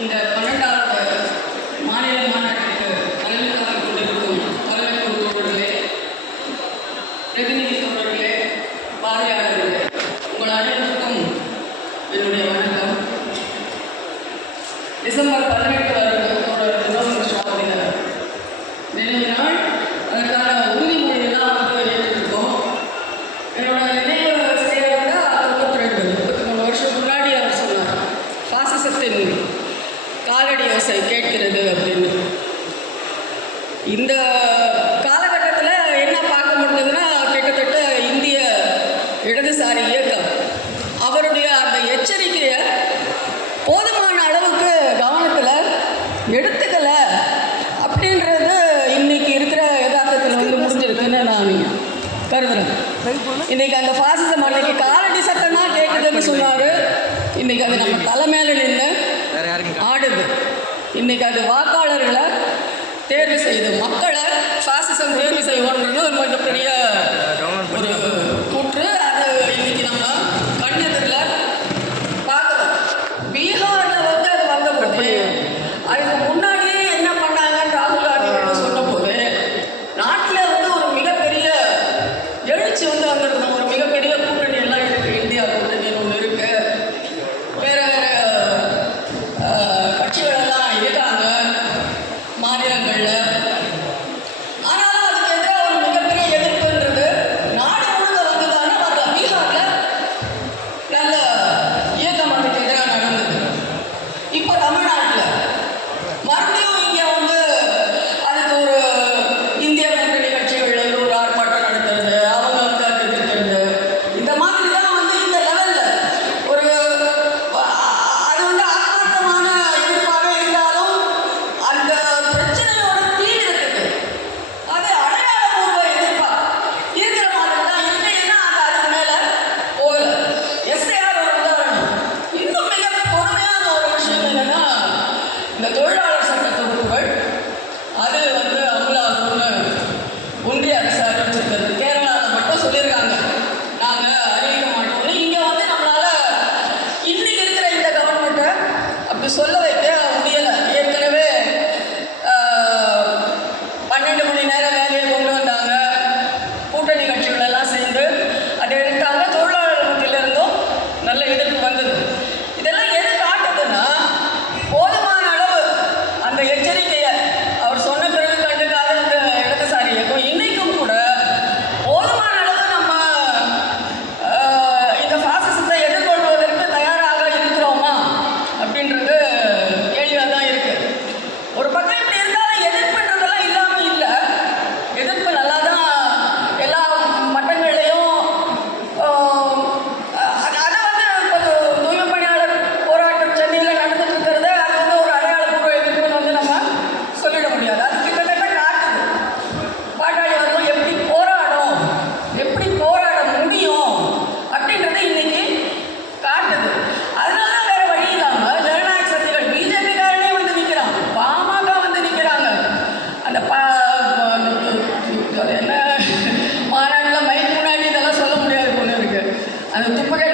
in the இன்னைக்கு அந்த பாசிசம் அன்னைக்கு காலடி சத்தம் தான் கேட்குதுன்னு சொன்னாரு. இன்னைக்கு அது நம்ம தலை மேலே நின்று ஆடுது. இன்னைக்கு அது வாக்காளர்களை தேர்வு செய்து மக்களை பாசிசம் தேர்வு செய்வோன்றது ஒரு மிகப்பெரிய 嗯。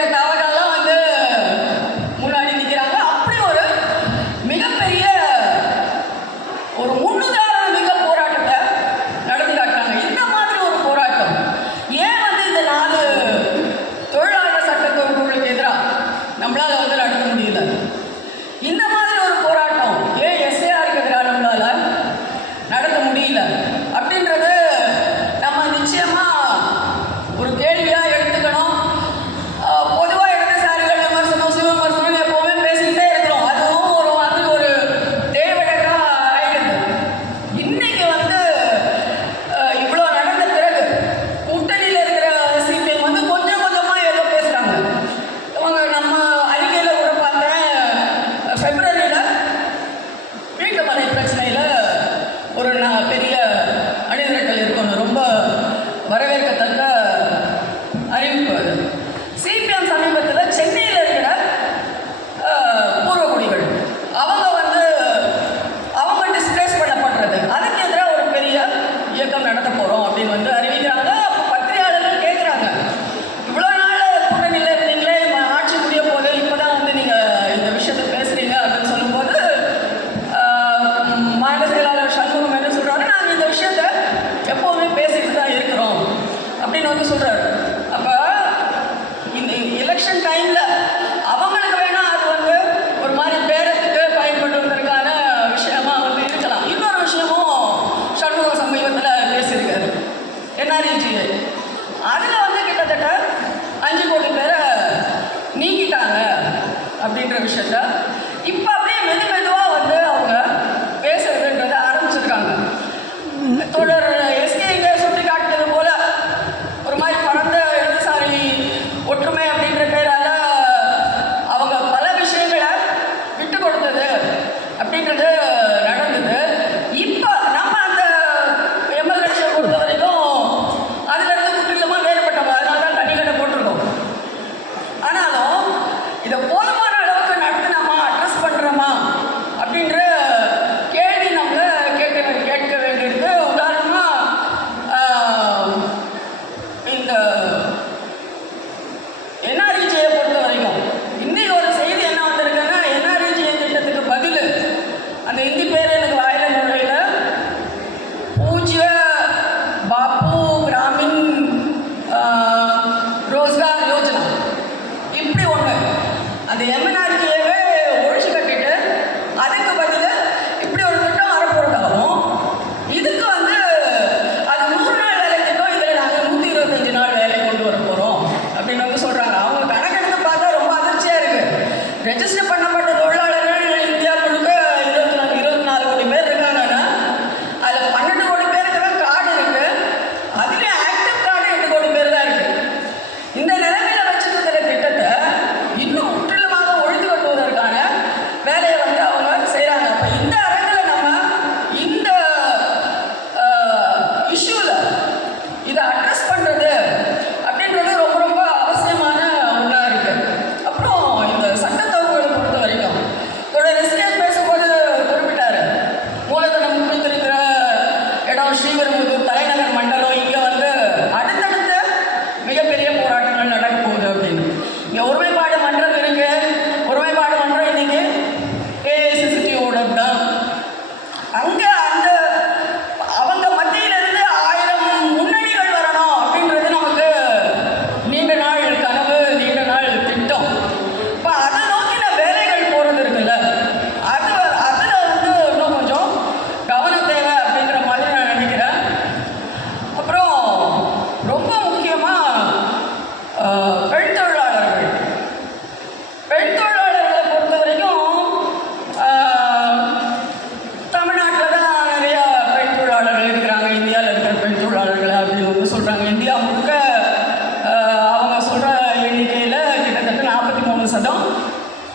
இடம்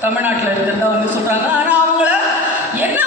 தமிழ்நாட்டில் இருக்கிறதா வந்து சொல்கிறாங்க ஆனால் அவங்கள என்ன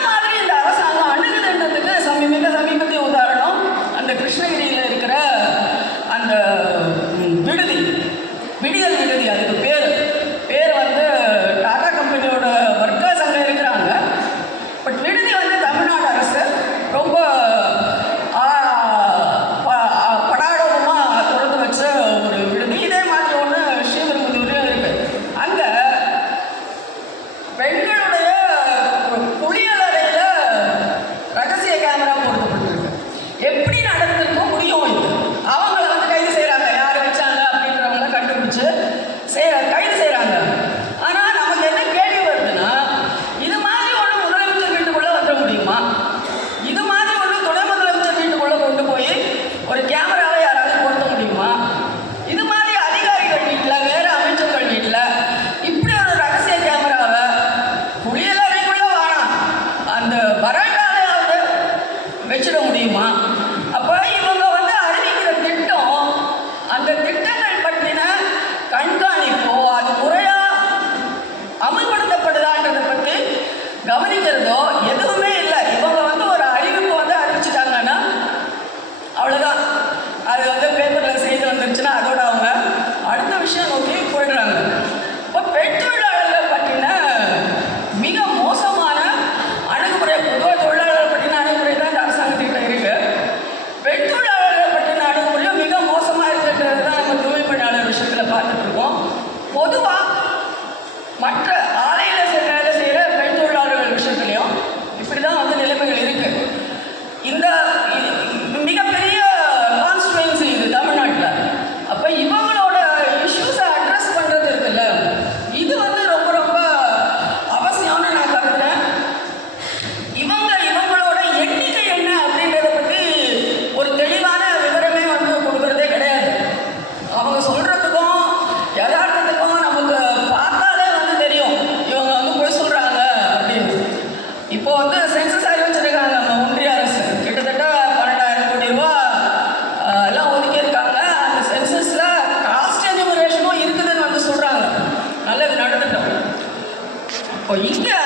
Oliwia!